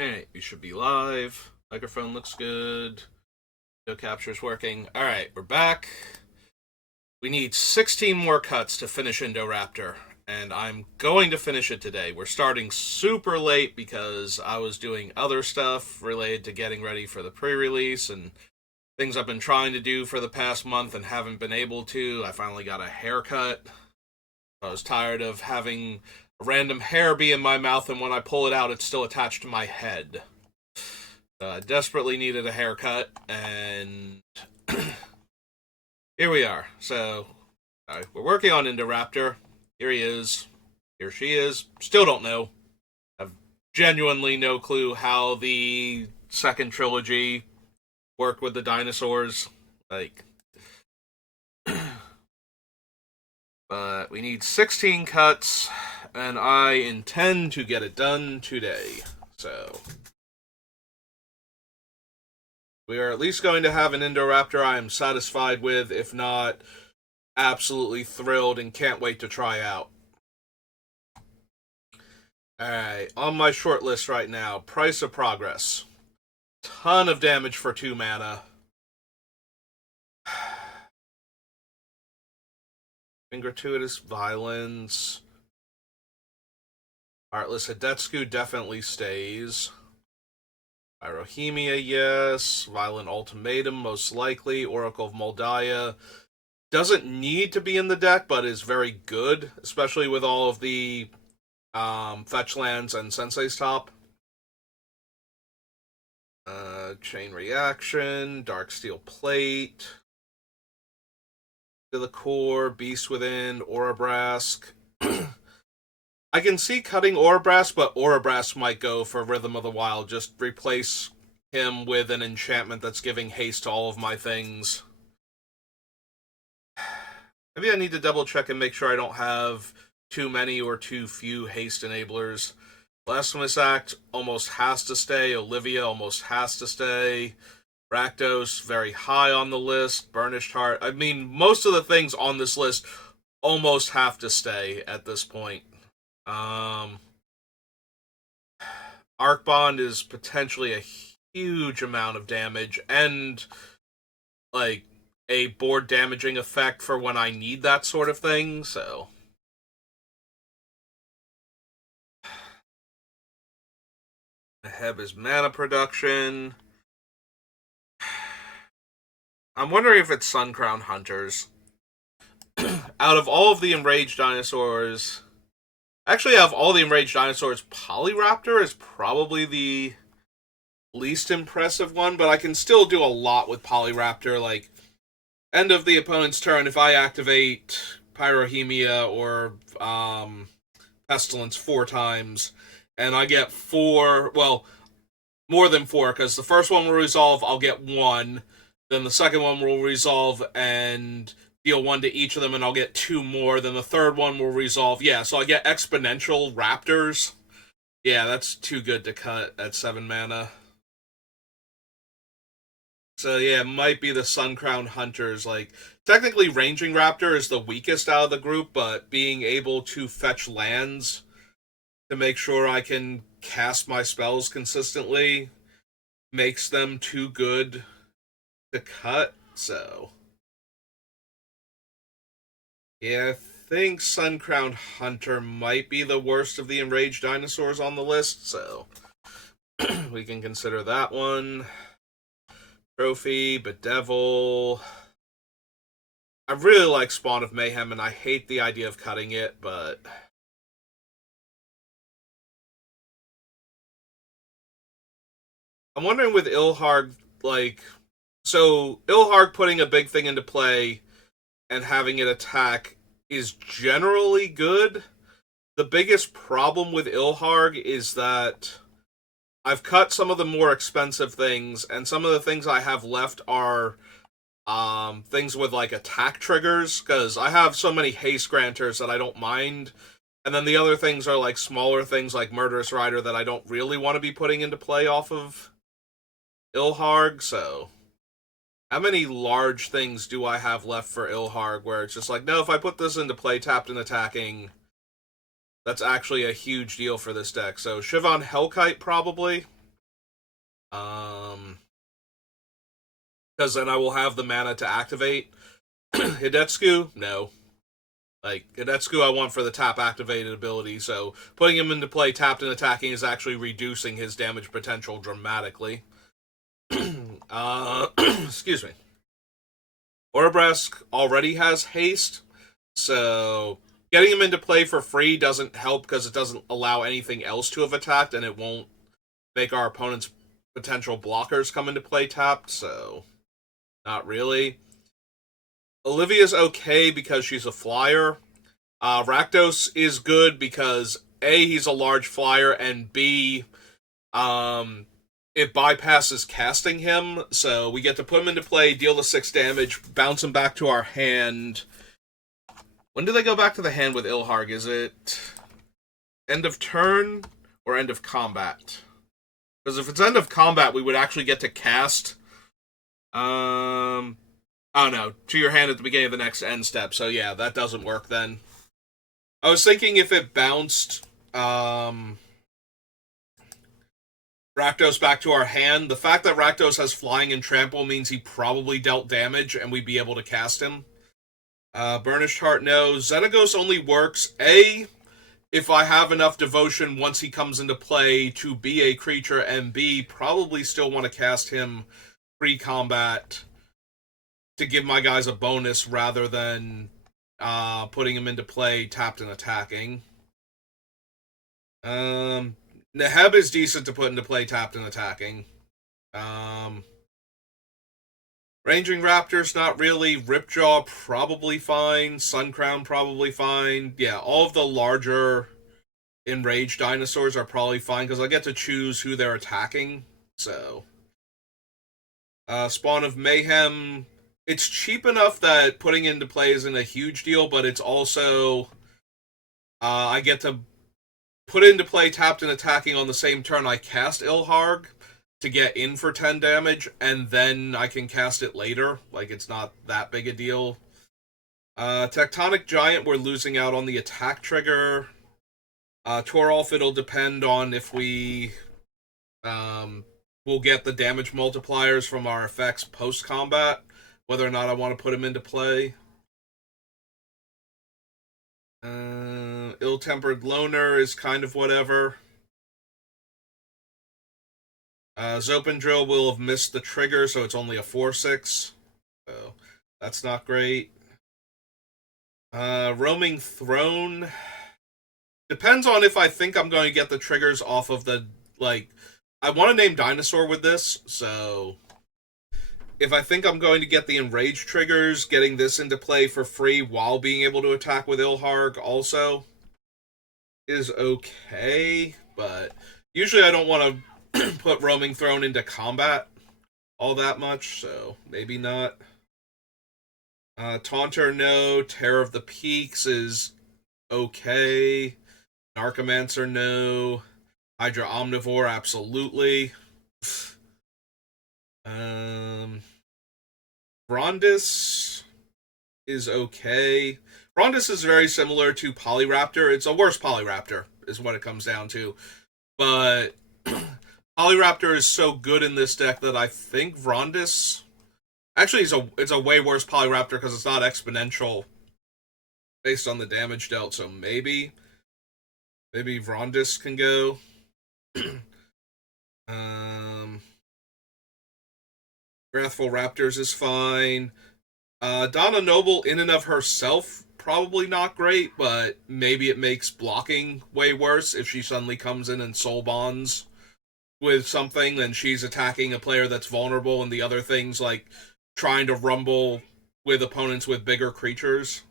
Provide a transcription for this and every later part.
Alright, we should be live. Microphone looks good. No capture's working. Alright, we're back. We need 16 more cuts to finish Indoraptor, and I'm going to finish it today. We're starting super late because I was doing other stuff related to getting ready for the pre-release and things I've been trying to do for the past month and haven't been able to. I finally got a haircut. I was tired of having a random hair be in my mouth, and when I pull it out, it's still attached to my head. I desperately needed a haircut, and here we are. So, we're working on Indoraptor. Here he is. Here she is. Still don't know. I've genuinely no clue how the second trilogy worked with the dinosaurs. But we need 16 cuts, and I intend to get it done today. So, we are at least going to have an Indoraptor I am satisfied with, if not absolutely thrilled and can't wait to try out. Alright, on my short list right now, Price of Progress. Ton of damage for 2 mana. Gratuitous Violence. Heartless Hidetsugu definitely stays. Pyrohemia, yes. Violent Ultimatum, most likely. Oracle of Moldiah doesn't need to be in the deck, but is very good, especially with all of the fetch lands and Sensei's Top. Chain Reaction, Darksteel Plate, to the Core, Beast Within, Aurabrask. I can see cutting Aurabrask, but Aurabrask might go for Rhythm of the Wild. Just replace him with an enchantment that's giving haste to all of my things. Maybe I need to double check and make sure I don't have too many or too few haste enablers. Blasphemous Act almost has to stay. Olivia almost has to stay. Rakdos, very high on the list. Burnished Heart. I mean, most of the things on this list almost have to stay at this point. Arc Bond is potentially a huge amount of damage and, like, a board damaging effect for when I need that sort of thing, so. Heb is mana production. I'm wondering if it's Sun Crown Hunters. Out of all of the Enraged Dinosaurs, actually, out of all the Enraged Dinosaurs, Polyraptor is probably the least impressive one, but I can still do a lot with Polyraptor. Like, end of the opponent's turn, if I activate Pyrohemia or Pestilence 4 times, and I get 4, well, more than 4, because the first one will resolve, I'll get 1, then the second one will resolve and deal 1 to each of them, and I'll get 2 more, then the third one will resolve. Yeah, so I get exponential raptors. Yeah, that's too good to cut at 7 mana. So yeah, it might be the Sun Crown Hunters. Like, technically Ranging Raptor is the weakest out of the group, but being able to fetch lands to make sure I can cast my spells consistently makes them too good to cut, so. Yeah, I think Sun Crown Hunter might be the worst of the Enraged Dinosaurs on the list, so we can consider that one. Trophy, Bedevil. I really like Spawn of Mayhem, and I hate the idea of cutting it, but I'm wondering with Ilharg, like, so Ilharg putting a big thing into play and having it attack is generally good. The biggest problem with Ilharg is that I've cut some of the more expensive things, and some of the things I have left are things with, like, attack triggers, because I have so many haste granters that I don't mind. And then the other things are, like, smaller things like Murderous Rider that I don't really want to be putting into play off of Ilharg, so. How many large things do I have left for Ilharg where it's just like, no, if I put this into play tapped and attacking, that's actually a huge deal for this deck. So Shivan Hellkite, probably. Because then I will have the mana to activate. Hidetsugu, no. Like, Hidetsugu I want for the tap activated ability, so putting him into play tapped and attacking is actually reducing his damage potential dramatically. Excuse me. Orabresk already has haste, so getting him into play for free doesn't help because it doesn't allow anything else to have attacked, and it won't make our opponent's potential blockers come into play tapped, so not really. Olivia's okay because she's a flyer. Rakdos is good because A, he's a large flyer, and B, it bypasses casting him, so we get to put him into play, deal the 6 damage, bounce him back to our hand. When do they go back to the hand with Ilharg? Is it end of turn or end of combat? Because if it's end of combat, we would actually get to cast. Oh no, to your hand at the beginning of the next end step. So yeah, that doesn't work then. I was thinking if it bounced Rakdos back to our hand, the fact that Rakdos has flying and trample means he probably dealt damage and we'd be able to cast him. Burnished Heart, no. Xenagos only works, A, if I have enough devotion once he comes into play to be a creature, and B, probably still want to cast him pre-combat to give my guys a bonus rather than putting him into play tapped and attacking. Neheb is decent to put into play tapped and attacking. Ranging Raptors, not really. Ripjaw, probably fine. Suncrown, probably fine. Yeah, all of the larger enraged dinosaurs are probably fine, because I get to choose who they're attacking. So, Spawn of Mayhem, it's cheap enough that putting into play isn't a huge deal, but it's also, I get to put into play tapped and attacking on the same turn I cast Ilharg to get in for 10 damage, and then I can cast it later. Like, it's not that big a deal. Tectonic Giant, we're losing out on the attack trigger. Torolf, it'll depend on if we will get the damage multipliers from our effects post-combat, whether or not I want to put him into play. Ill-Tempered Loner is kind of whatever. Zopendrill will have missed the trigger, so it's only a 4/6. So that's not great. Roaming Throne depends on if I think I'm going to get the triggers off of the, like, I want to name Dinosaur with this, so if I think I'm going to get the Enrage triggers, getting this into play for free while being able to attack with Ilharg also is okay, but usually I don't want to put Roaming Throne into combat all that much, so maybe not. Taunter, no. Terror of the Peaks is okay. Narcomancer, no. Hydra Omnivore, absolutely. Brondis is okay. Brondis is very similar to Polyraptor. It's a worse Polyraptor, is what it comes down to. But Polyraptor is so good in this deck that I think Vrondis... Actually, it's a way worse Polyraptor because it's not exponential based on the damage dealt, so maybe Vrondis can go. Wrathful Raptors is fine. Donna Noble in and of herself, probably not great, but maybe it makes blocking way worse if she suddenly comes in and soul bonds with something, then she's attacking a player that's vulnerable, and the other things like trying to rumble with opponents with bigger creatures.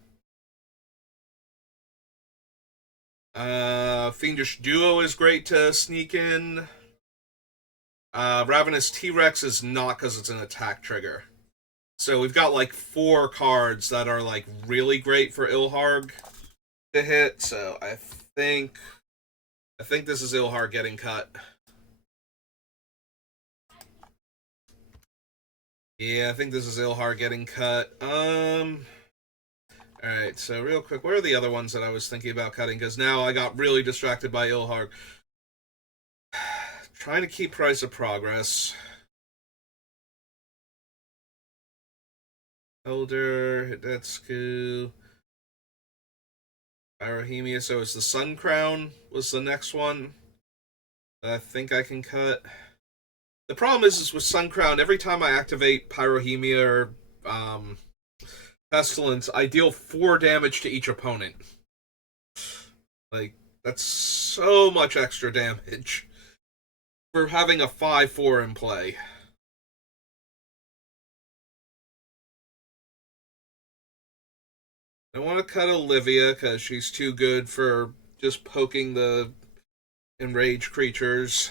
Fiendish Duo is great to sneak in. Ravenous T-Rex is not because it's an attack trigger. So we've got like 4 cards that are like really great for Ilharg to hit. So I think this is Ilharg getting cut. Yeah, I think this is Ilharg getting cut. Alright, so real quick, what are the other ones that I was thinking about cutting? Because now I got really distracted by Ilharg. trying to keep Price of Progress. Elder, Hidetsuku, Arohemia. So it's the Sun Crown was the next one that I think I can cut. The problem is with Sun Crown, every time I activate Pyrohemia or Pestilence, I deal 4 damage to each opponent. Like, that's so much extra damage for having a 5-4 in play. I want to cut Olivia because she's too good for just poking the enraged creatures.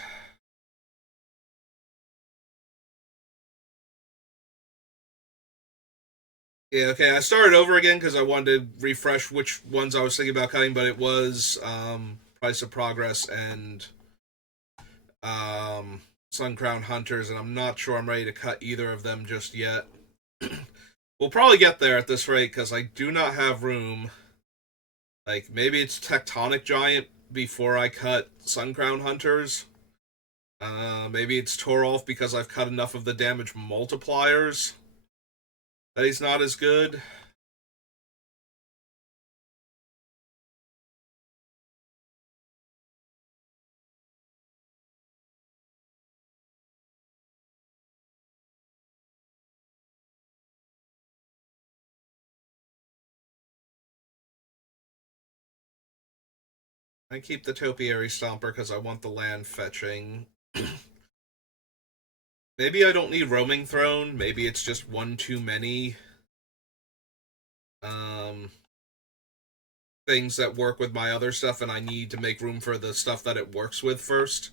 Yeah, okay, I started over again because I wanted to refresh which ones I was thinking about cutting, but it was Price of Progress and Sun Crown Hunters, and I'm not sure I'm ready to cut either of them just yet. We'll probably get there at this rate because I do not have room. Like, maybe it's Tectonic Giant before I cut Sun Crown Hunters. Maybe it's Torolf because I've cut enough of the damage multipliers that he's not as good. I keep the Topiary Stomper because I want the land fetching. Maybe I don't need Roaming Throne. Maybe it's just one too many um, things that work with my other stuff, and I need to make room for the stuff that it works with first.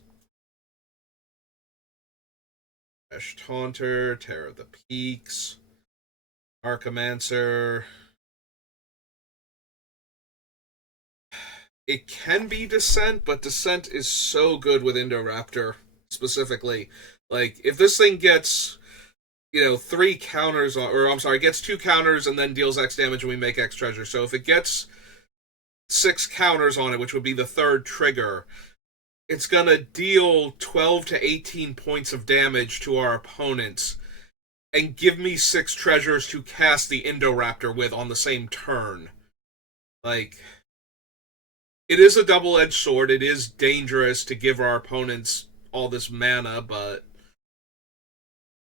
Ash Taunter, Terror of the Peaks, Archimancer. It can be Descent, but Descent is so good with Indoraptor, specifically. Like, if this thing gets, 3 counters, or I'm sorry, gets 2 counters and then deals X damage and we make X treasure. So if it gets 6 counters on it, which would be the 3rd trigger, it's gonna deal 12 to 18 points of damage to our opponents and give me 6 treasures to cast the Indoraptor with on the same turn. Like, it is a double-edged sword. It is dangerous to give our opponents all this mana, but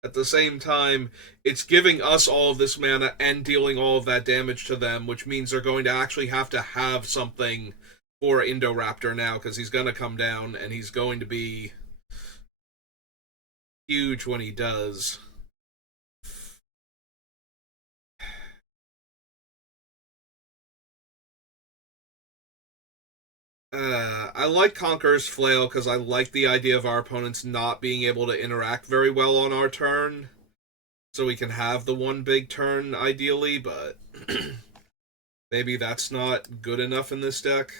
at the same time, it's giving us all of this mana and dealing all of that damage to them, which means they're going to actually have to have something for Indoraptor now, because he's going to come down, and he's going to be huge when he does. I like Conqueror's Flail because I like the idea of our opponents not being able to interact very well on our turn. So we can have the one big turn, ideally, but maybe that's not good enough in this deck.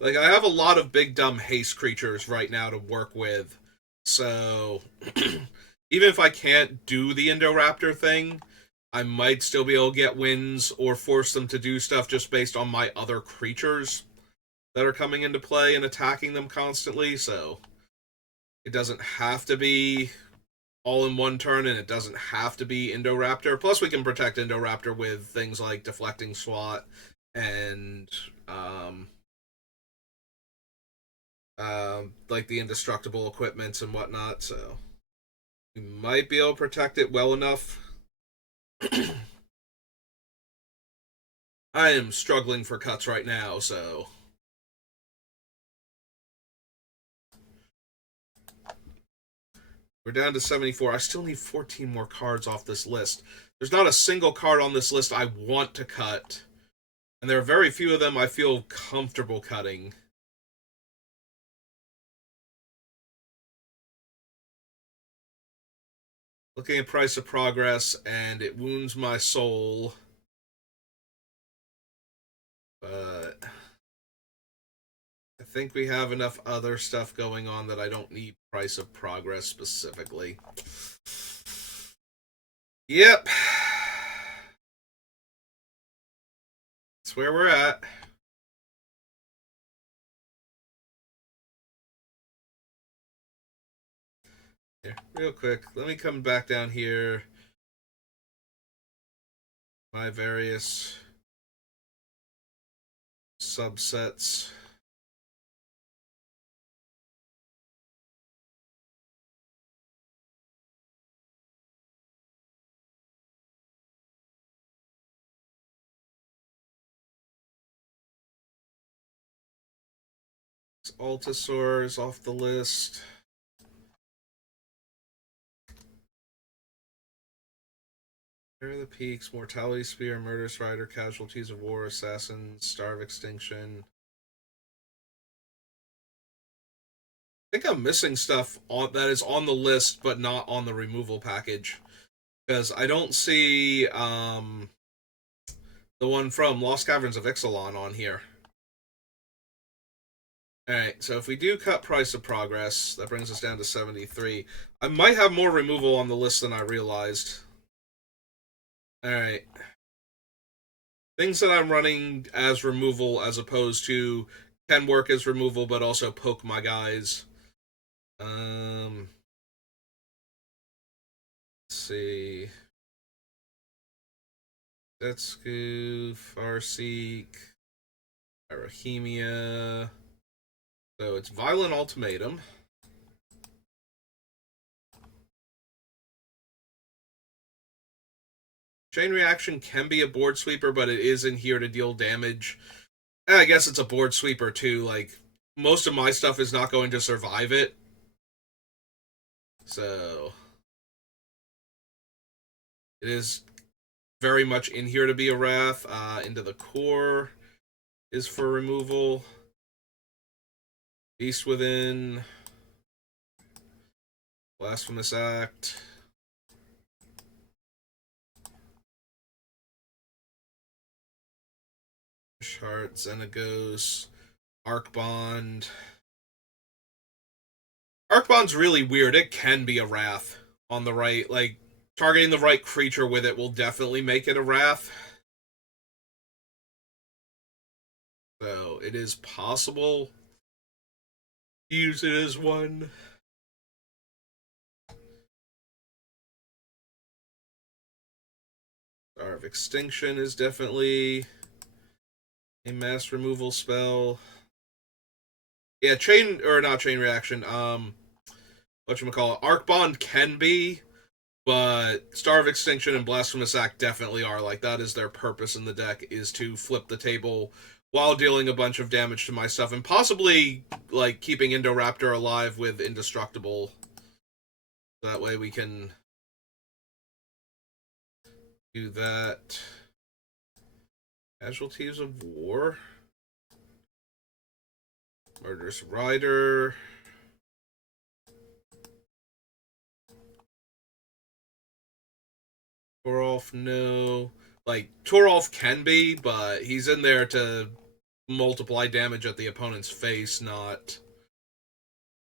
Like, I have a lot of big dumb haste creatures right now to work with, so even if I can't do the Indoraptor thing, I might still be able to get wins or force them to do stuff just based on my other creatures that are coming into play and attacking them constantly, so it doesn't have to be all in one turn, and it doesn't have to be Indoraptor. Plus, we can protect Indoraptor with things like Deflecting Swat and like the indestructible equipments and whatnot, so we might be able to protect it well enough. I am struggling for cuts right now, so we're down to 74. I still need 14 more cards off this list. There's not a single card on this list I want to cut, and there are very few of them I feel comfortable cutting. Looking at Price of Progress, and it wounds my soul. But I think we have enough other stuff going on that I don't need Price of Progress specifically. Yep. That's where we're at. Here, real quick, let me come back down here. My various subsets. Altasaur is off the list. Where are the peaks? Mortality Spear, Murderous Rider, Casualties of War, Assassin, Star of Extinction. I think I'm missing stuff that is on the list, but not on the removal package. Because I don't see the one from Lost Caverns of Ixalan on here. Alright, so if we do cut Price of Progress, that brings us down to 73. I might have more removal on the list than I realized. Alright. Things that I'm running as removal as opposed to can work as removal but also poke my guys. Let's see. Setsu, Farseek, Arachemia. So it's Violent Ultimatum. Chain Reaction can be a board sweeper, but it is in here to deal damage. And I guess it's a board sweeper too. Like, most of my stuff is not going to survive it. So it is very much in here to be a Wrath. Into the Core is for removal. Beast Within. Blasphemous Act. Heart, Xenagos, Arcbond. Arcbond's really weird. It can be a Wrath on the right. Like, targeting the right creature with it will definitely make it a Wrath. So, it is possible. Use it as one. Star of Extinction is definitely a mass removal spell. Yeah, not chain reaction. Whatchamacallit, Arcbond can be, but Star of Extinction and Blasphemous Act definitely are. Like, that is their purpose in the deck, is to flip the table while dealing a bunch of damage to my stuff, and possibly, like, keeping Indoraptor alive with Indestructible. That way we can do that. Casualties of War. Murderous Rider. Torolf, no. Like, Torolf can be, but he's in there to multiply damage at the opponent's face, not...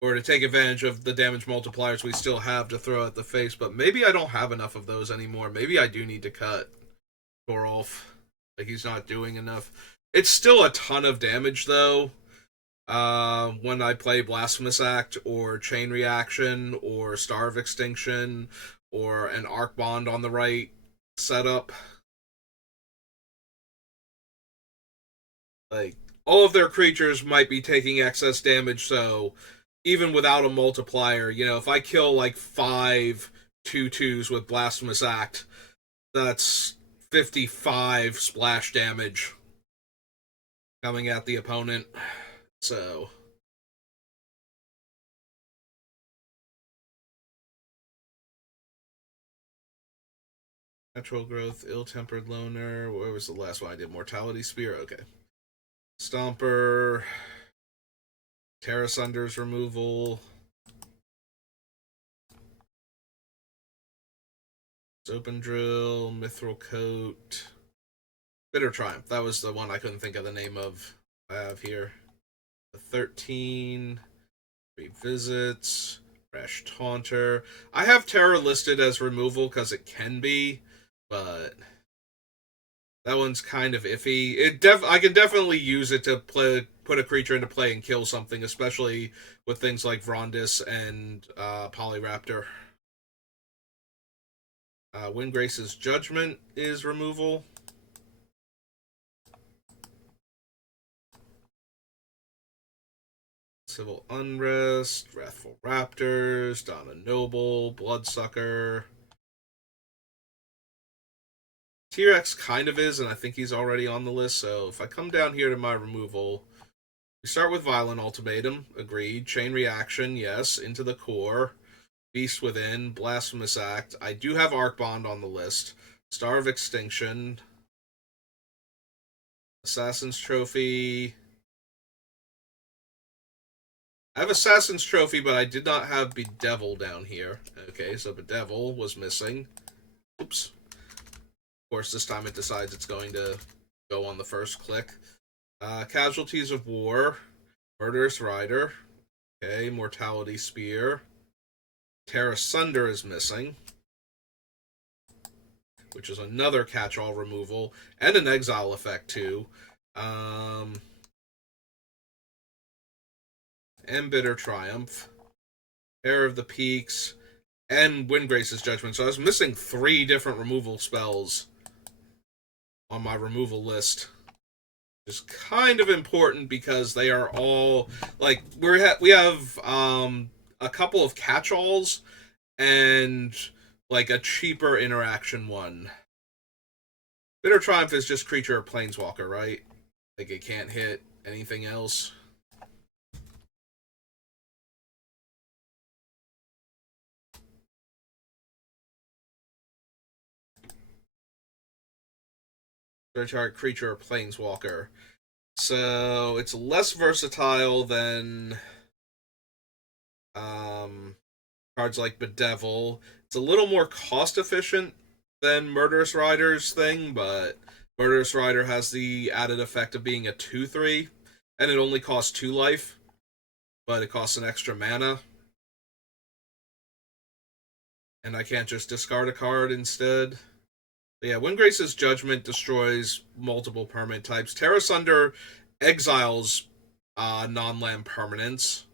Or to take advantage of the damage multipliers we still have to throw at the face, but maybe I don't have enough of those anymore. Maybe I do need to cut Torolf. Like, he's not doing enough. It's still a ton of damage, though. When I play Blasphemous Act, or Chain Reaction, or Star of Extinction, or an Arcbond on the right setup. Like, all of their creatures might be taking excess damage, so even without a multiplier, you know, if I kill like 5 2/2s with Blasphemous Act, that's 55 splash damage coming at the opponent. So Natural Growth, Ill-Tempered Loner. Where was the last one I did? Mortality Spear? Okay. Stomper. Terra Sunder's removal. Open Drill, Mithril Coat. Bitter Triumph. That was the one I couldn't think of the name of. I have here. The 13. Revisits. Rash Taunter. I have Terror listed as removal because it can be, but that one's kind of iffy. I can definitely use it to put a creature into play and kill something, especially with things like Vrondis and Polyraptor. Windgrace's Judgment is removal. Civil Unrest, Wrathful Raptors, Donna Noble, Bloodsucker. T-Rex kind of is, and I think he's already on the list, so if I come down here to my removal, we start with Violent Ultimatum, agreed. Chain Reaction, yes. Into the Core. Beast Within, Blasphemous Act. I do have Arc Bond on the list. Star of Extinction. Assassin's Trophy. I have Assassin's Trophy, but I did not have Bedevil down here. Okay, so Bedevil was missing. Oops. Of course, this time it decides it's going to go on the first click. Casualties of War. Murderous Rider. Okay, Mortality Spear. Terra Sunder is missing, which is another catch-all removal, and an exile effect, too. And Bitter Triumph. Air of the Peaks, and Windgrace's Judgment. So I was missing 3 different removal spells on my removal list. Which is kind of important because they are all, like, we have a couple of catch-alls and like a cheaper interaction one. Bitter Triumph is just creature or planeswalker, right? Like it can't hit anything else. Target creature or planeswalker. So it's less versatile than cards like Bedevil. It's a little more cost efficient than Murderous Rider's thing, but Murderous Rider has the added effect of being a 2/3, and it only costs 2 life, but it costs an extra mana. And I can't just discard a card instead. But yeah, Windgrace's Judgment destroys multiple permanent types. Terra Sunder exiles non-land permanents.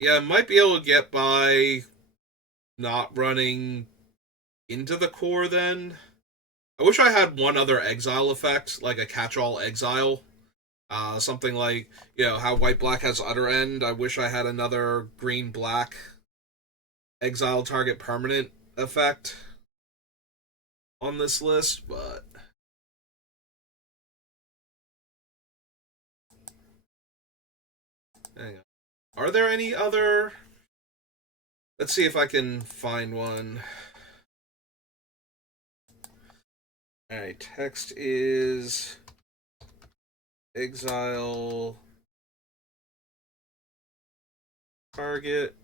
Yeah, might be able to get by not running into the core then. I wish I had one other exile effect, like a catch-all exile. Something like, how white-black has Utter End. I wish I had another green-black exile target permanent effect on this list, but hang on. Are there any other? Let's see if I can find one. Alright, text is exile target.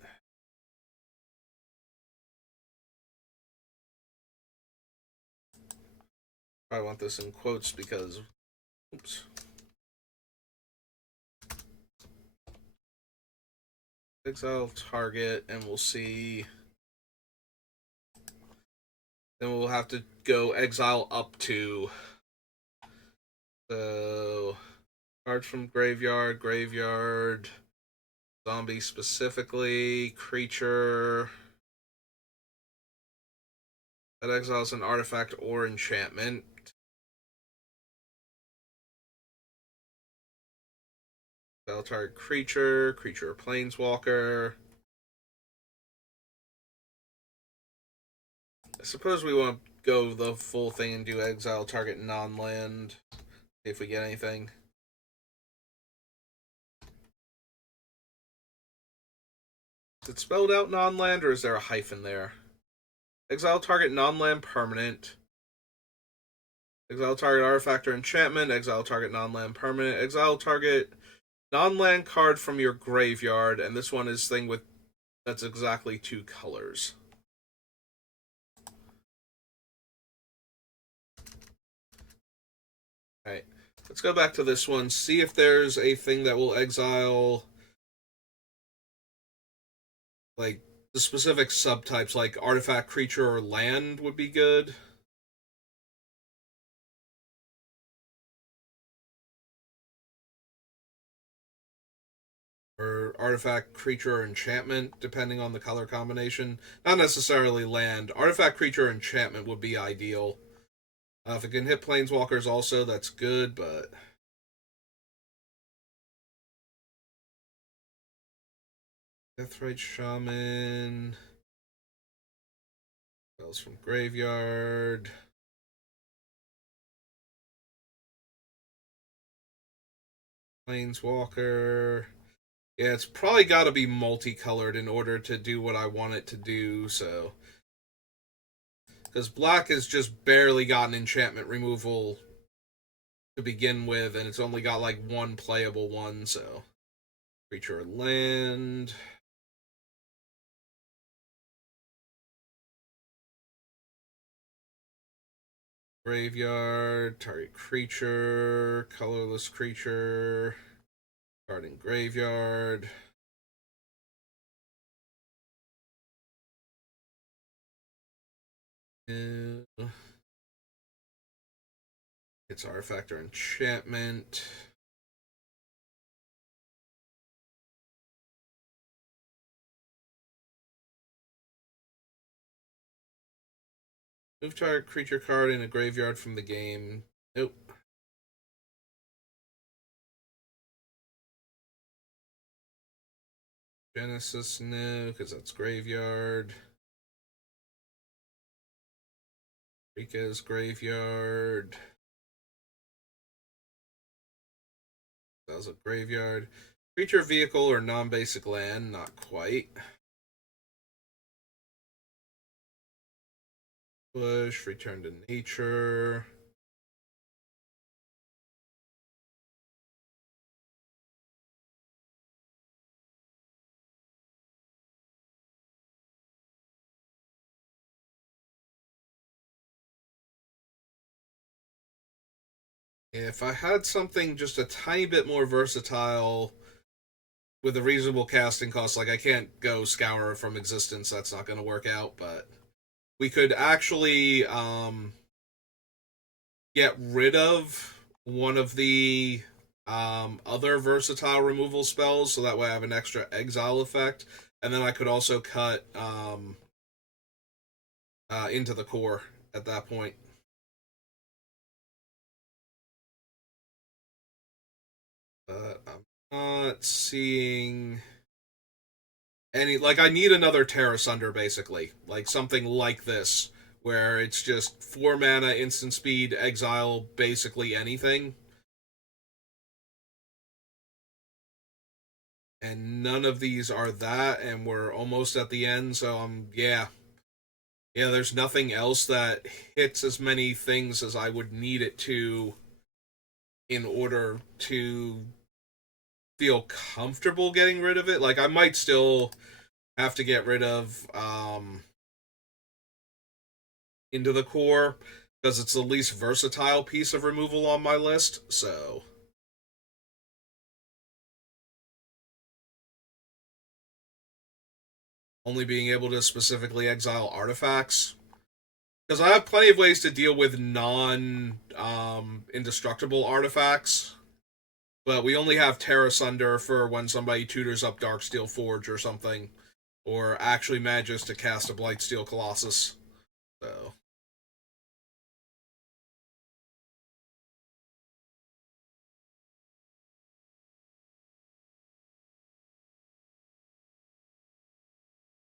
I want this in quotes because, oops. Exile target, and we'll see. Then we'll have to go exile up to. So, card from graveyard, zombie specifically, creature that exiles an artifact or enchantment. Exile target creature or planeswalker. I suppose we won't go the full thing and do exile target non-land. See if we get anything. Is it spelled out non-land, or is there a hyphen there? Exile target non-land permanent. Exile target artifact or enchantment. Exile target non-land permanent. Exile target non-land card from your graveyard, and this one is thing with that's exactly 2 colors. Alright, let's go back to this one, see if there's a thing that will exile, like, the specific subtypes, like artifact, creature, or land would be good. or artifact, creature, or enchantment, depending on the color combination. Not necessarily land. Artifact, creature, or enchantment would be ideal. If it can hit planeswalkers also, that's good, but Deathrite Shaman, spells from graveyard. Planeswalker. Yeah, it's probably got to be multicolored in order to do what I want it to do, so. Because black has just barely gotten enchantment removal to begin with, and it's only got like one playable one, so. Creature land. Graveyard, target creature, colorless creature, card in graveyard. It's artifact or enchantment. Move target creature card in a graveyard from the game. Nope. Genesis, no, because that's graveyard. Rika's graveyard. That was a graveyard. Creature, vehicle, or non-basic land, not quite. Push, return to nature. If I had something just a tiny bit more versatile with a reasonable casting cost, like I can't go Scour from existence, that's not going to work out, but we could actually get rid of one of the other versatile removal spells, so that way I have an extra exile effect, and then I could also cut into the core at that point. But I'm not seeing any. Like, I need another Terra Sunder, basically. Like, something like this, where it's just 4 mana, instant speed, exile, basically anything. And none of these are that, and we're almost at the end, so yeah. Yeah, there's nothing else that hits as many things as I would need it to in order to feel comfortable getting rid of it. Like, I might still have to get rid of Into the Core because it's the least versatile piece of removal on my list. So only being able to specifically exile artifacts, because I have plenty of ways to deal with non indestructible artifacts, but we only have Terra Sunder for when somebody tutors up Darksteel Forge or something, or actually manages to cast a Blightsteel Colossus. So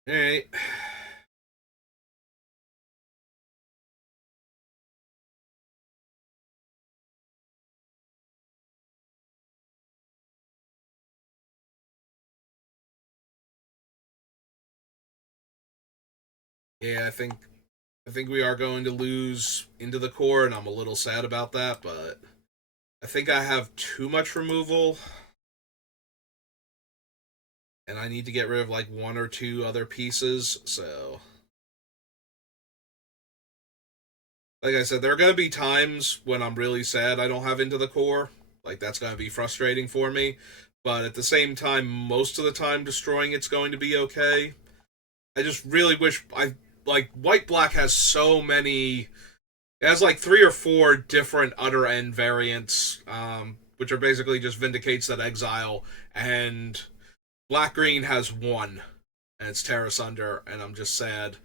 alright. Yeah, I think we are going to lose Into the Core, and I'm a little sad about that, but I think I have too much removal, and I need to get rid of like one or two other pieces, so like I said, there are going to be times when I'm really sad I don't have Into the Core. Like, that's going to be frustrating for me. But at the same time, most of the time, destroying it's going to be okay. I just really wish I. Like, White Black has so many. It has like 3 or 4 different Utter End variants, which are basically just Vindicates that exile and Black-green has one, and it's Terra Sunder, and I'm just sad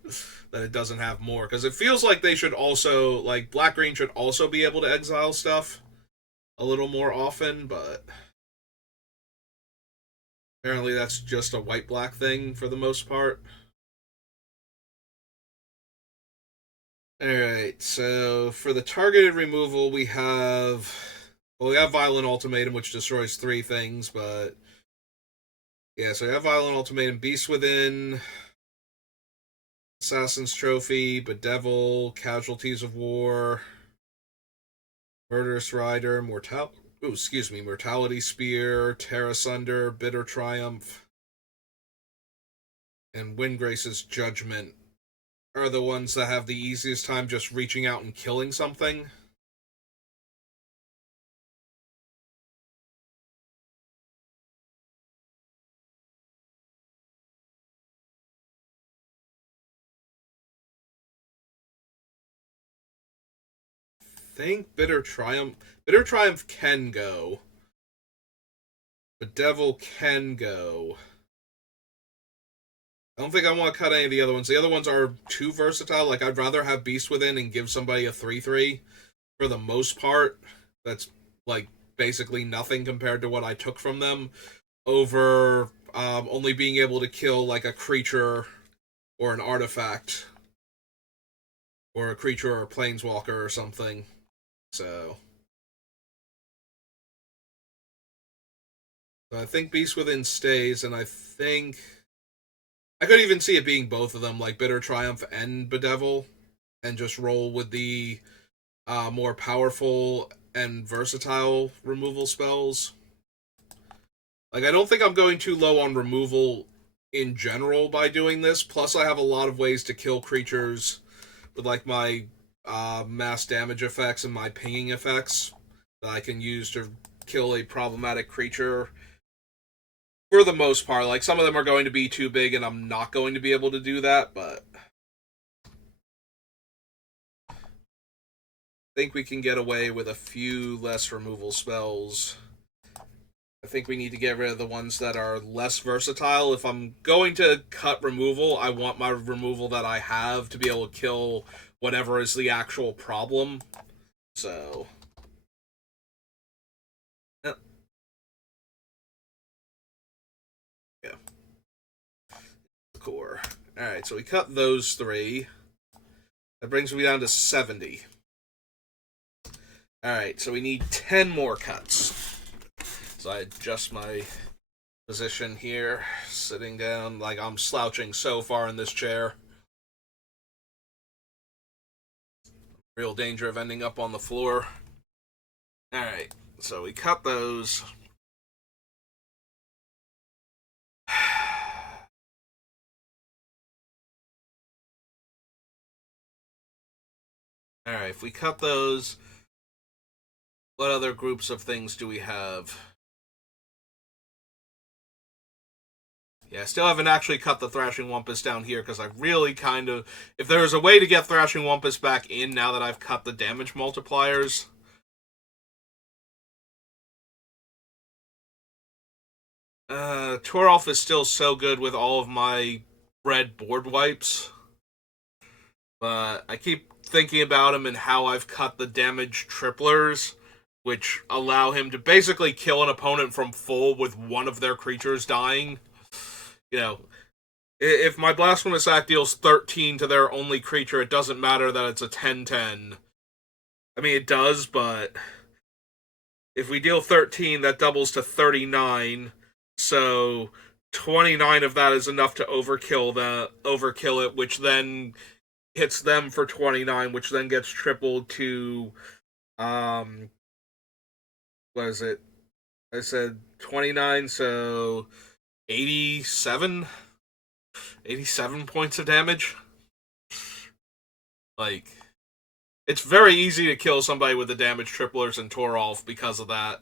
that it doesn't have more, because it feels like they should also, like, Black-green should also be able to exile stuff a little more often, but apparently that's just a white-black thing for the most part. Alright, so for the targeted removal, we have Violent Ultimatum, which destroys 3 things, but yeah, so we have Violent Ultimatum, Beast Within, Assassin's Trophy, Bedevil, Casualties of War, Murderous Rider, Mortality Spear, Terra Sunder, Bitter Triumph, and Windgrace's Judgment are the ones that have the easiest time just reaching out and killing something. I think Bitter Triumph can go. Bedevil can go. I don't think I want to cut any of the other ones. The other ones are too versatile. Like, I'd rather have Beast Within and give somebody a 3/3 for the most part. That's, like, basically nothing compared to what I took from them, over only being able to kill, like, a creature or an artifact, or a creature or a planeswalker or something. So I think Beast Within stays, and I think I could even see it being both of them, like Bitter Triumph and Bedevil, and just roll with the more powerful and versatile removal spells. Like, I don't think I'm going too low on removal in general by doing this. Plus, I have a lot of ways to kill creatures with, like, my mass damage effects and my pinging effects that I can use to kill a problematic creature. For the most part, like, some of them are going to be too big and I'm not going to be able to do that, but I think we can get away with a few less removal spells. I think we need to get rid of the ones that are less versatile. If I'm going to cut removal, I want my removal that I have to be able to kill whatever is the actual problem. So yeah. Core. Alright, so we cut those 3. That brings me down to 70. Alright, so we need 10 more cuts. So I adjust my position here, sitting down, like I'm slouching so far in this chair. Real danger of ending up on the floor. Alright, so we cut those. Alright, if we cut those, what other groups of things do we have? Yeah, I still haven't actually cut the Thrashing Wumpus down here, because I really kind of... If there is a way to get Thrashing Wumpus back in now that I've cut the damage multipliers... Toralf is still so good with all of my red board wipes. But I keep thinking about him and how I've cut the damage triplers, which allow him to basically kill an opponent from full with one of their creatures dying. You know, if my Blasphemous Act deals 13 to their only creature, it doesn't matter that it's a 10/10. I mean, it does, but if we deal 13, that doubles to 39, so 29 of that is enough to overkill it, which then hits them for 29, which then gets tripled to, what is it? I said 29, so 87? 87 points of damage? Like, it's very easy to kill somebody with the damage triplers in Toralf because of that,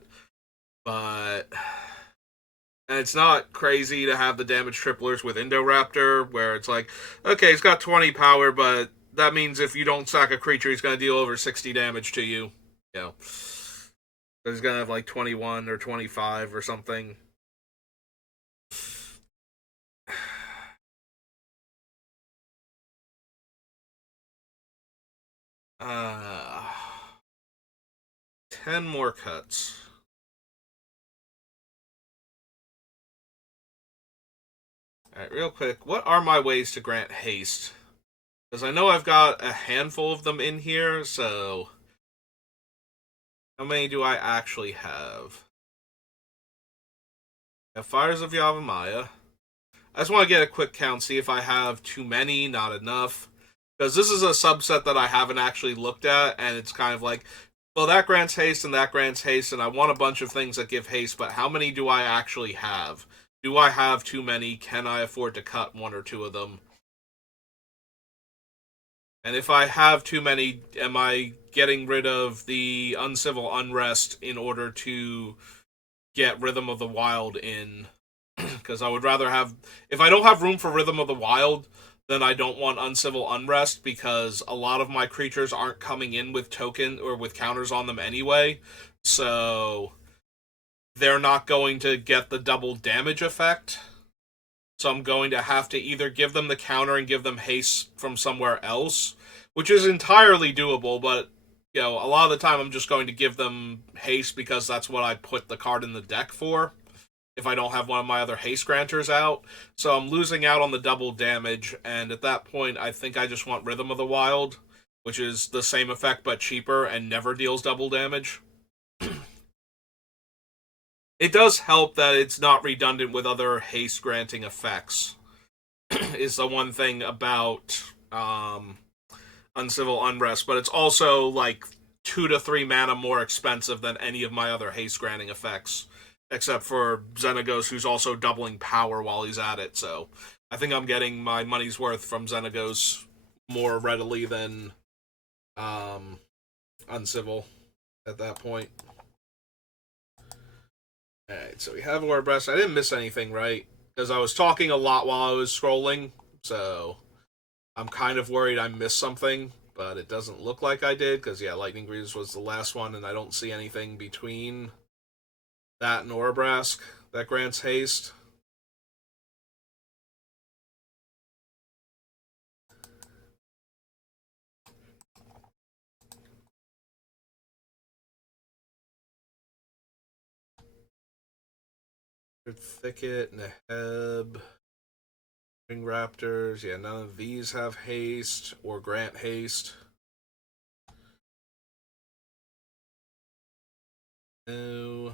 but... And it's not crazy to have the damage triplers with Indoraptor, where it's like, okay, he's got 20 power, but that means if you don't sack a creature, he's going to deal over 60 damage to you. You know, he's going to have like 21 or 25 or something. Uh, 10 more cuts. Alright, real quick, what are my ways to grant haste? Because I know I've got a handful of them in here, so how many do I actually have? I have Fires of Yavimaya. I just want to get a quick count, see if I have too many, not enough. Because this is a subset that I haven't actually looked at, and it's kind of like, well, that grants haste and that grants haste, and I want a bunch of things that give haste, but how many do I actually have? Do I have too many? Can I afford to cut one or two of them? And if I have too many, am I getting rid of the uncivil unrest in order to get Rhythm of the Wild in? Because I would rather have. If I don't have room for Rhythm of the Wild, then I don't want Uncivil Unrest because a lot of my creatures aren't coming in with token or with counters on them anyway. So they're not going to get the double damage effect. So I'm going to have to either give them the counter and give them haste from somewhere else, which is entirely doable, but a lot of the time I'm just going to give them haste because that's what I put the card in the deck for if I don't have one of my other haste granters out. So I'm losing out on the double damage, and at that point I think I just want Rhythm of the Wild, which is the same effect but cheaper and never deals double damage. It does help that it's not redundant with other haste granting effects. Is the one thing about Uncivil Unrest, but it's also like 2 to 3 mana more expensive than any of my other haste granting effects, except for Xenagos, who's also doubling power while he's at it. So I think I'm getting my money's worth from Xenagos more readily than um, Uncivil at that point. Alright, so we have Aura Breast. I didn't miss anything, right? Because I was talking a lot while I was scrolling, so I'm kind of worried I missed something, but it doesn't look like I did, because, yeah, Lightning Greaves was the last one, and I don't see anything between that and Orabrask that grants haste. Thicket, Neheb, Ring Raptors. Yeah, none of these have haste or grant haste. No.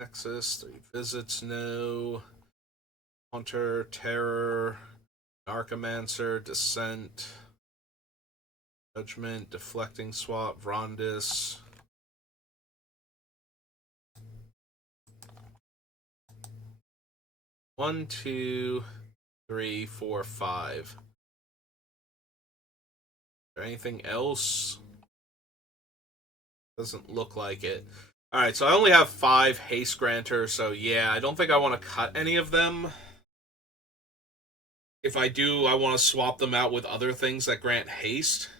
Nexus, 3 visits, no. Haunter, Terror, Narcomancer, Descent, Judgment, Deflecting Swap, Vrondis. One, two, three, four, five. Is there anything else? Doesn't look like it. Alright, so I only have 5 haste granters, so yeah, I don't think I want to cut any of them. If I do, I want to swap them out with other things that grant haste.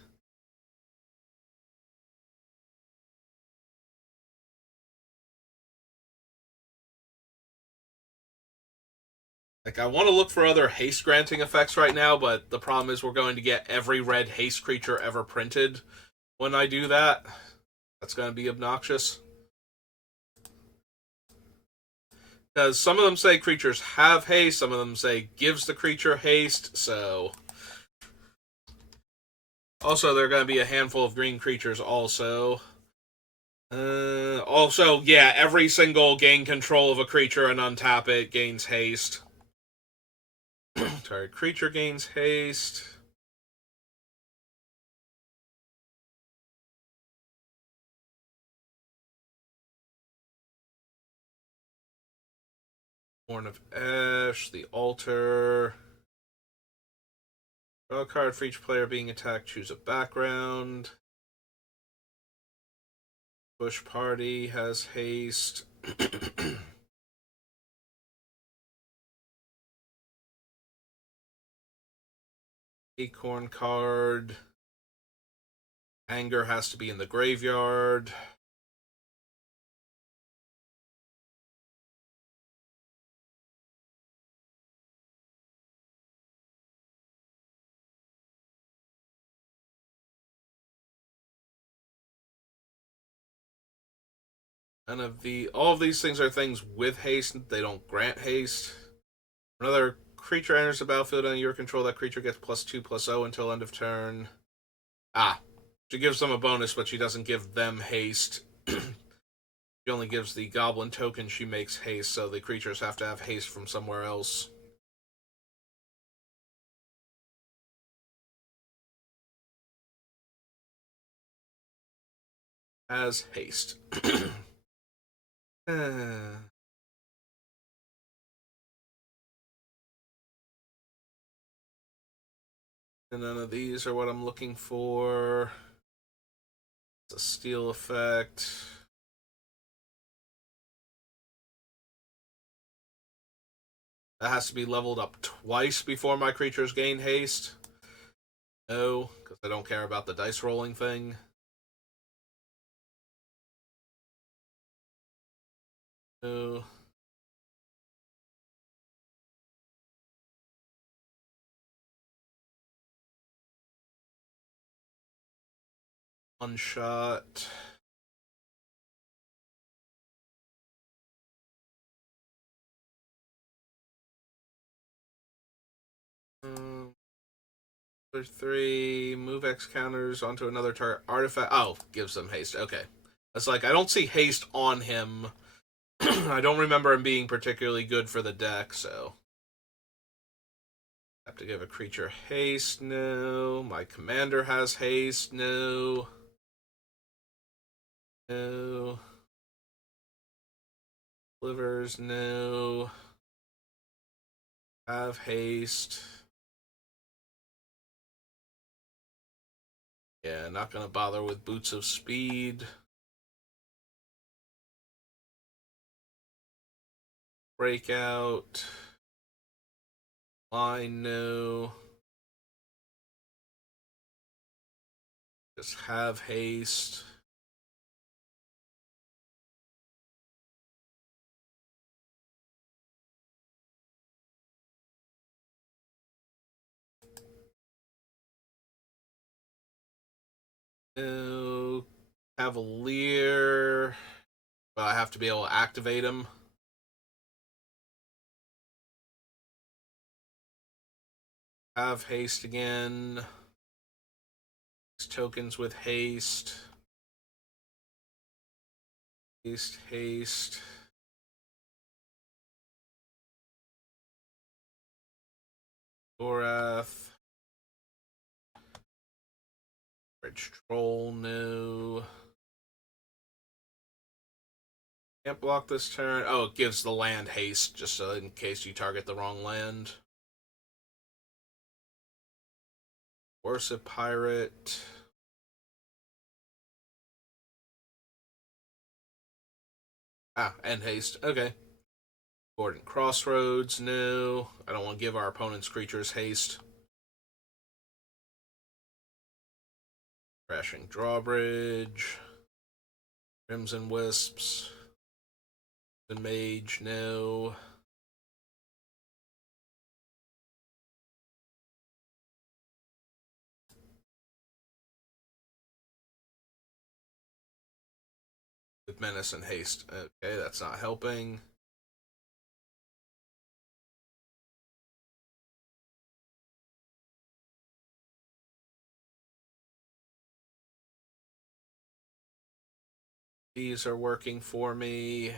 Like, I want to look for other haste granting effects right now, but the problem is we're going to get every red haste creature ever printed when I do that. That's going to be obnoxious. Because some of them say creatures have haste, some of them say gives the creature haste, so. Also, there are going to be a handful of green creatures also. Also, yeah, every single gain control of a creature and untap it gains haste. Sorry, creature gains haste. Horn of Ash, the Altar. Draw a card for each player being attacked, choose a background. Bush Party has haste. Acorn card. Anger has to be in the graveyard. All of these things are things with haste. They don't grant haste. Another creature enters the battlefield under your control. That creature gets +2/+0 until end of turn. Ah, she gives them a bonus, but she doesn't give them haste. She only gives the goblin token she makes haste, so the creatures have to have haste from somewhere else. As haste. And none of these are what I'm looking for. It's a steal effect. That has to be leveled up twice before my creatures gain haste. No, because I don't care about the dice rolling thing. No. One shot. Um, 3, move X counters onto another target artifact. Oh, gives them haste. Okay. It's like, I don't see haste on him. I don't remember him being particularly good for the deck, so. Have to give a creature haste? No. My commander has haste? No. No. Livers? No. Have haste. Yeah, not gonna bother with Boots of Speed. Breakout. Line, no. Just have haste. No. Cavalier. But I have to be able to activate him. Have haste again. Tokens with haste. Haste, haste. Gorath. Bridge Troll, no. Can't block this turn. Oh, it gives the land haste, just so in case you target the wrong land. Worship Pirate. Ah, and haste. Okay. Gordon Crossroads, no. I don't want to give our opponent's creatures haste. Crashing Drawbridge. Crimson Wisps. The Mage, no. With Menace and Haste. Okay, that's not helping. These are working for me.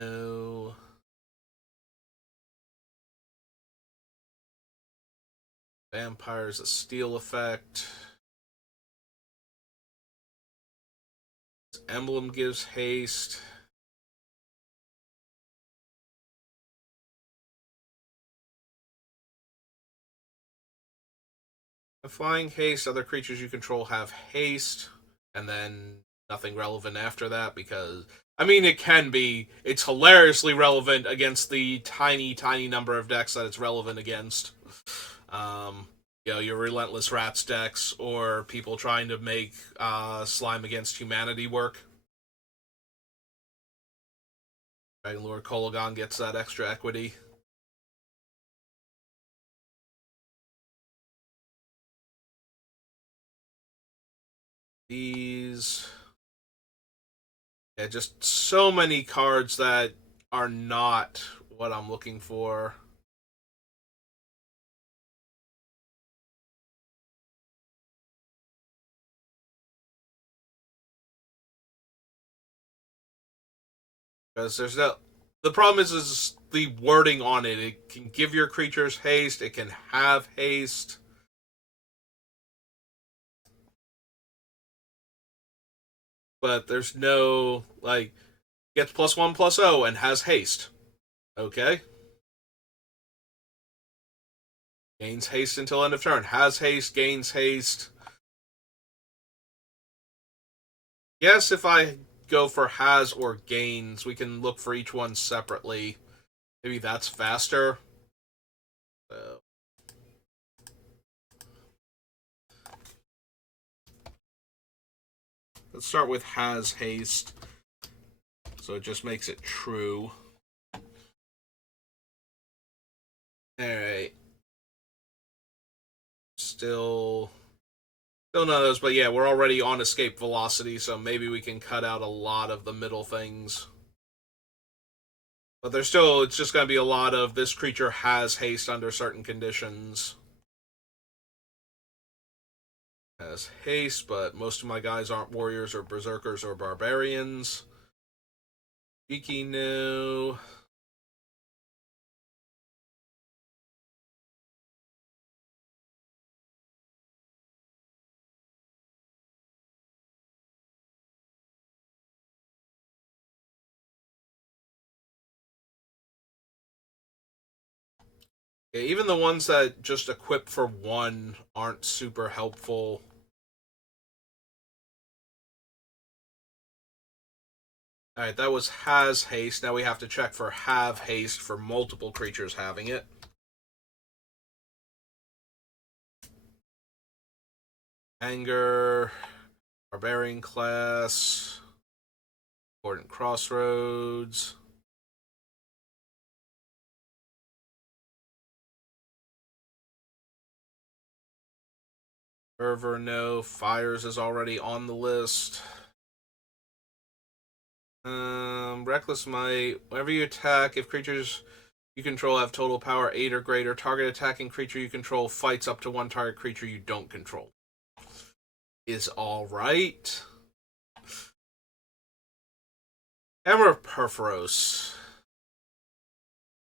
No. Vampire's a steal effect. Emblem gives haste. Flying haste, other creatures you control have haste, and then nothing relevant after that because I mean it can be. It's hilariously relevant against the tiny, tiny number of decks that it's relevant against. Um, your Relentless Rats decks or people trying to make Slime Against Humanity work. Dragon Lord Kolagon gets that extra equity. These. Yeah, just so many cards that are not what I'm looking for. Because there's no. The problem is the wording on it. It can give your creatures haste. It can have haste. But there's no like gets +1/+0 and has haste. Okay. Gains haste until end of turn. Has haste, gains haste. Yes, if I go for has or gains, we can look for each one separately. Maybe that's faster. So. Let's start with has haste. So it just makes it true. Alright. Still none of those, but yeah, we're already on escape velocity, so maybe we can cut out a lot of the middle things. But there's still, it's just going to be a lot of this creature has haste under certain conditions. Has haste, but most of my guys aren't warriors or berserkers or barbarians. Geeky, no. Yeah, even the ones that just equip for one aren't super helpful. Alright, that was has haste. Now we have to check for have haste for multiple creatures having it. Anger, Barbarian class, Important Crossroads. Fervor, no. Fires is already on the list. Reckless Might. Whenever you attack, if creatures you control have total power 8 or greater, target attacking creature you control fights up to one target creature you don't control. Is alright. Hammer of Perforos.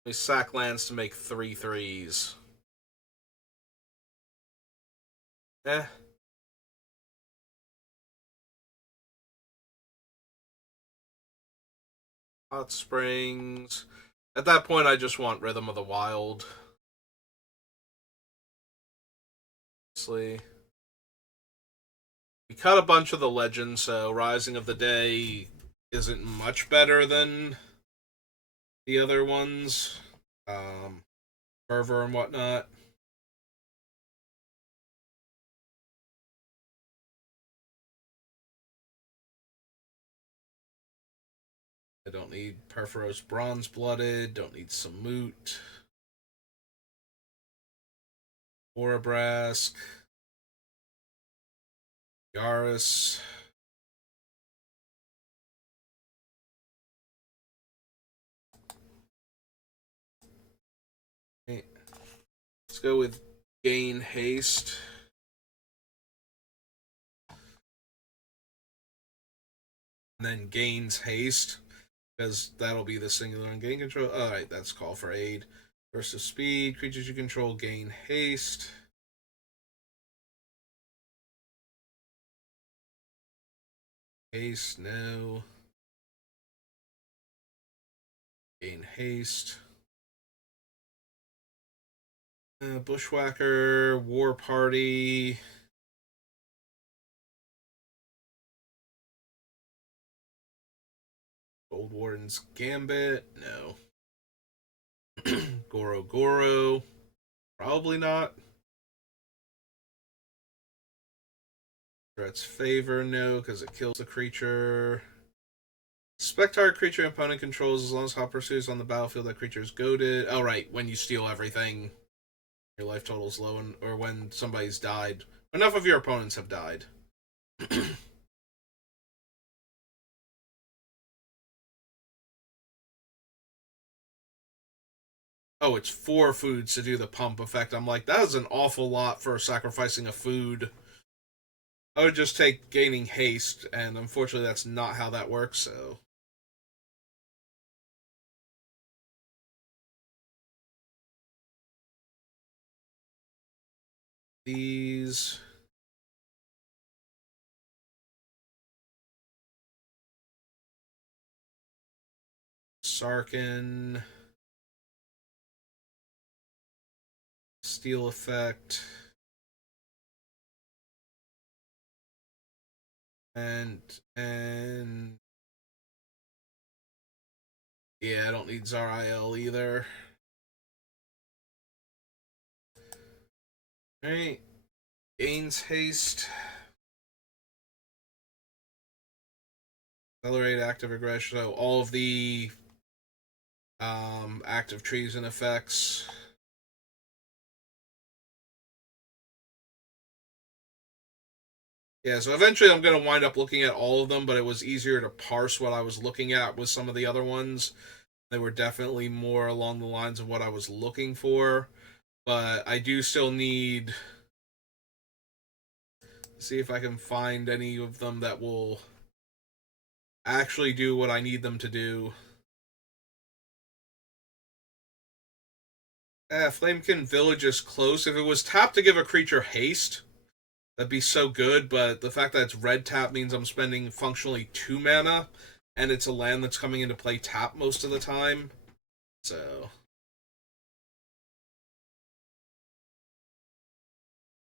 We sack lands to make 3/3s. Eh. Hot Springs. At that point, I just want Rhythm of the Wild. Honestly. We cut a bunch of the legends, so Rising of the Day isn't much better than the other ones. Fervor and whatnot. I don't need Perforos Bronze Blooded. Don't need some Moot. Orabrask. Yaris. Okay. Let's go with Gain Haste. And then Gains Haste. Because that'll be the singular on gain control. Alright, that's Call for Aid. Burst of Speed. Creatures you control gain haste. Haste, no. Gain haste. Bushwhacker, War Party. Gold Warden's Gambit, no. Goro Goro, probably not. Threats favor, no, because it kills the creature. Spec target creature opponent controls as long as hot pursues on the battlefield. That creature is goaded. Oh, right. When you steal everything, your life total's low, or when somebody's died. Enough of your opponents have died. Oh, it's 4 foods to do the pump effect. I'm like, that is an awful lot for sacrificing a food. I would just take gaining haste, and unfortunately that's not how that works, so. These. Sarkin. Steel effect. And yeah, I don't need Zariel either. Alright. Gains haste. Accelerate active aggression. So all of the active treason effects. Yeah, so eventually I'm going to wind up looking at all of them, but it was easier to parse what I was looking at with some of the other ones. They were definitely more along the lines of what I was looking for, but I do still need to see if I can find any of them that will actually do what I need them to do. Flamekin Village is close. If it was tapped to give a creature haste, that'd be so good, but the fact that it's red tap means I'm spending functionally 2 mana, and it's a land that's coming into play tap most of the time. So.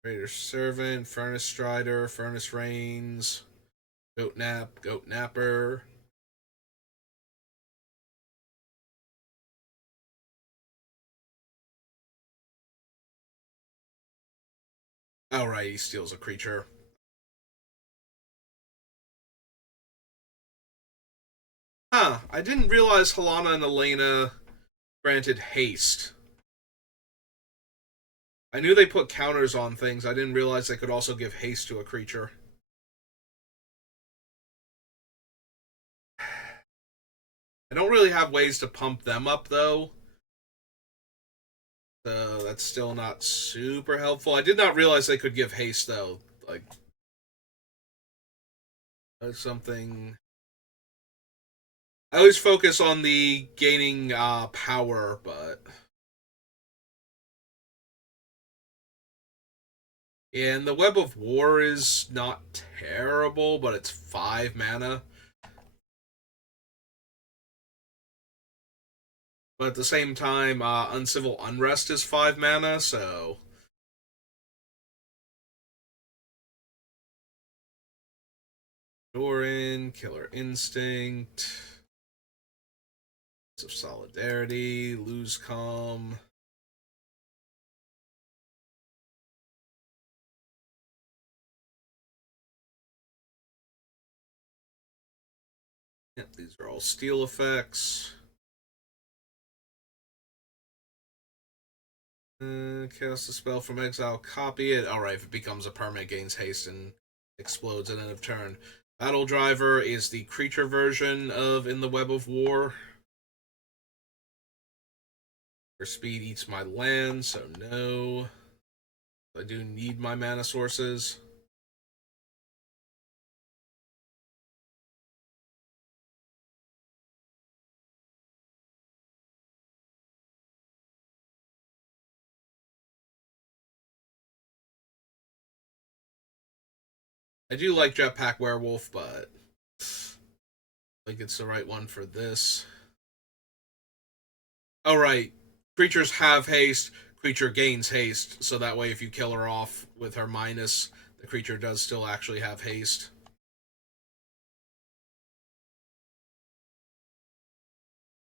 Raider Servant, Furnace Strider, Furnace Rains, Goat Nap, Goat Napper. Oh, right, he steals a creature. Huh, I didn't realize Halana and Elena granted haste. I knew they put counters on things. I didn't realize they could also give haste to a creature. I don't really have ways to pump them up, though. So that's still not super helpful. I did not realize they could give haste, though. Like, that's something. I always focus on the gaining power, but. Yeah, and the Web of War is not terrible, but it's 5 mana. But at the same time, Uncivil Unrest is 5 mana, so. Doran, Killer Instinct, of Solidarity, Lose Calm. Yep, these are all steel effects. Cast a spell from exile, copy it. Alright, if it becomes a permanent, gains haste and explodes at end of turn. Battle Driver is the creature version of In the Web of War. For speed eats my land, so no. I do need my mana sources. I do like Jetpack Werewolf, but I think it's the right one for this. Oh, right. Creatures have haste, creature gains haste, so that way if you kill her off with her minus, the creature does still actually have haste.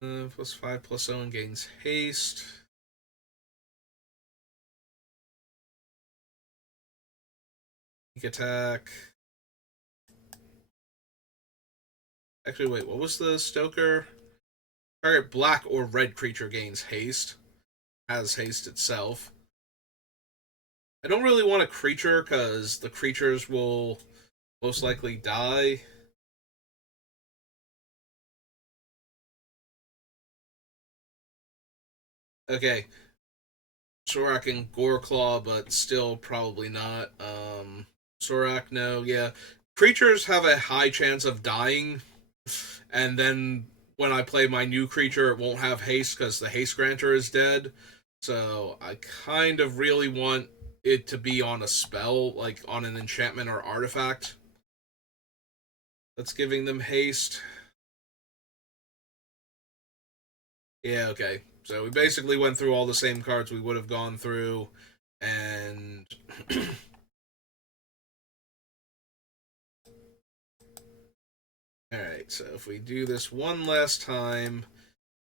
+5/+0 and gains haste. Sneak attack. Actually, wait, what was the Stoker? Target black or red creature gains haste. Has haste itself. I don't really want a creature because the creatures will most likely die. Okay, Sorak and Goreclaw, but still probably not. Sorak, no, yeah. Creatures have a high chance of dying, and then when I play my new creature, it won't have haste because the haste granter is dead. So I kind of really want it to be on a spell, like on an enchantment or artifact that's giving them haste. Yeah, okay. So we basically went through all the same cards we would have gone through, and alright, so if we do this one last time,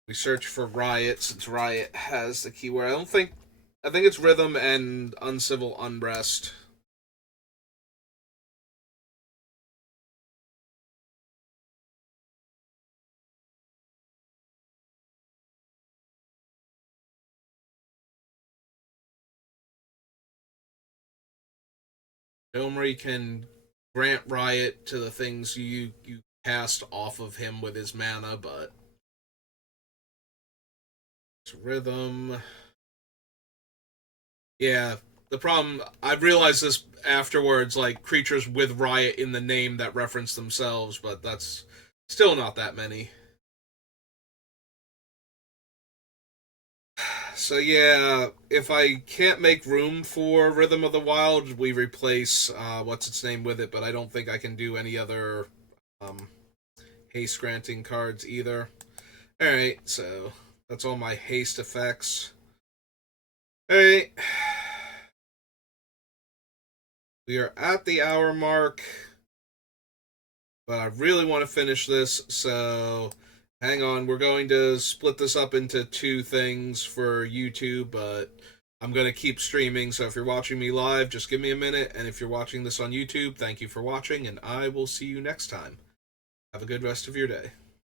we search for Riot, since Riot has the keyword. I think it's Rhythm and Uncivil Unrest. Domri can grant Riot to the things you cast off of him with his mana, but it's Rhythm. Yeah, the problem I've realized this afterwards, like creatures with Riot in the name that reference themselves, but that's still not that many. So yeah, if I can't make room for Rhythm of the Wild, we replace what's its name with it, but I don't think I can do any other um, haste granting cards either. Alright, so that's all my haste effects. Alright. We are at the hour mark, but I really want to finish this, so hang on. We're going to split this up into two things for YouTube, but I'm going to keep streaming, so if you're watching me live, just give me a minute, and if you're watching this on YouTube, thank you for watching, and I will see you next time. Have a good rest of your day.